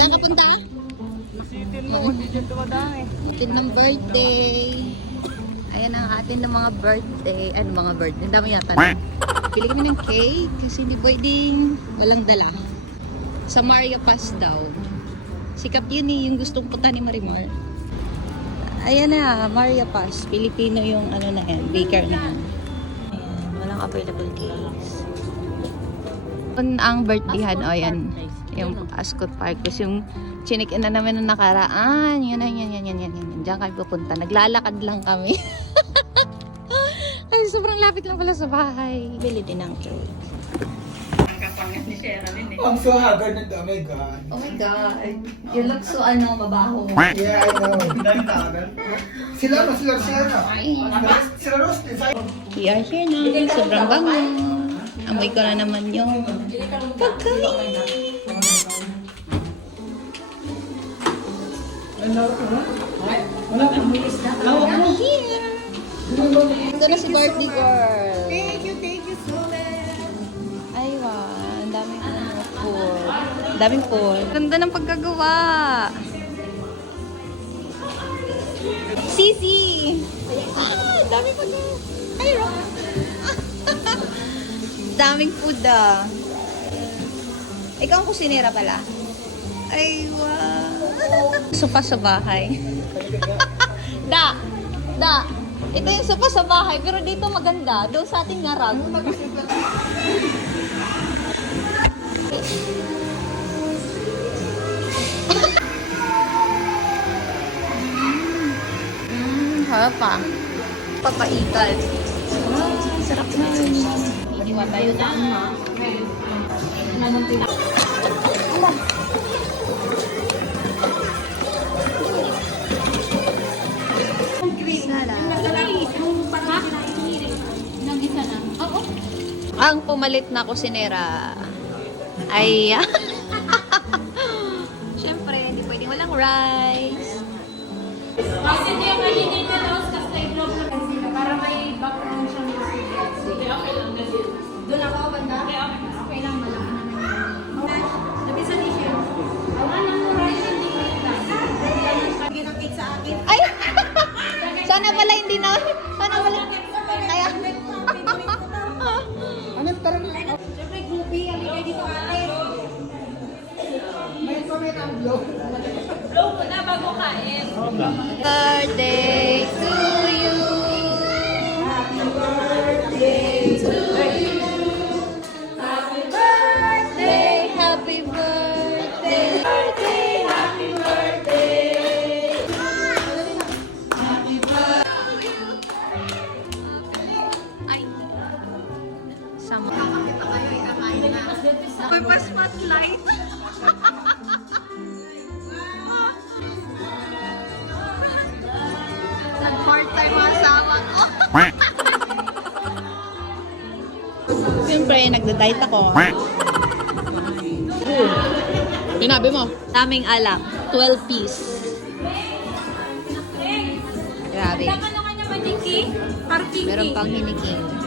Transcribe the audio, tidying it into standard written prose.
Saan ka punta? Isitin mo, hindi dyan dumadami. Atin ng birthday. Ayan ang atin ng mga birthday. Ano mga birthday? Ang dami yata na. Pili kami ng cake kasi hindi pwedeng walang dala. Sa Maria Paz daw. Sikap yun eh, yung gustong punta ni Marimar. Ayan na, Maria Paz. Filipino yung ano na yan, baker na yan. Ayan, walang available cakes. Ang birthdayhan, o yan. Yung Ascot Park. Tapos yung chinik-in na namin na nakaraan. Yan. Diyan kami pupunta. Naglalakad lang kami. Ay, sobrang lapit lang pala sa bahay. Bili din ng cake. I'm so haggard na, oh my God. Oh my God. You look so mabaho. Yeah, I know. Sila na. Sila roasted. We are here na. Sobrang bango. Amoy ko na naman yung pagkain. I'm here. Ito na si birthday girl. Thank you so much. Aywa, ang daming pool. Daming pool. Ganda ng pagkagawa. Sisi! Daming pagkagawa. Ay, Ro. Daming food ah. Ikaw ang kusinera pala. Ay, wow. Sopa sa bahay. Da! Ito yung sopa sa bahay, pero dito maganda. Doon sa ating ngarag. Harap pa. Papaital. Sarap na yun. Iwan tayo na. Ang pumalit na kusinera ay syempre hindi pwedeng walang rice. Kasi ito yung malinitin na tapos live vlog na kasi para may background siya ng okay lang kasi. Doon ako banda? Okay lang, malaki naman. Nabisa ni siya. Awan ang rice hindi wait lang. Lagi ng cake sa akin. Ay! Sana pala hindi na. Sana pala. Kaya. Ano tara na? Siyempre, groupie. Halika dito ate. May comment ang vlog. Vlog ko na bago kain. Birthday to you. Happy birthday to you. Happy birthday. Happy birthday. Birthday. Happy birthday. Happy birthday. Ay. Sama. May pa-spotlight. Part-time asawa ko. Siyempre, nagda-diet ako. Pinabi mo? Daming alak. 12 piece. Grabe. Ano kanya maging king? Parking Meron king. pang hiniking.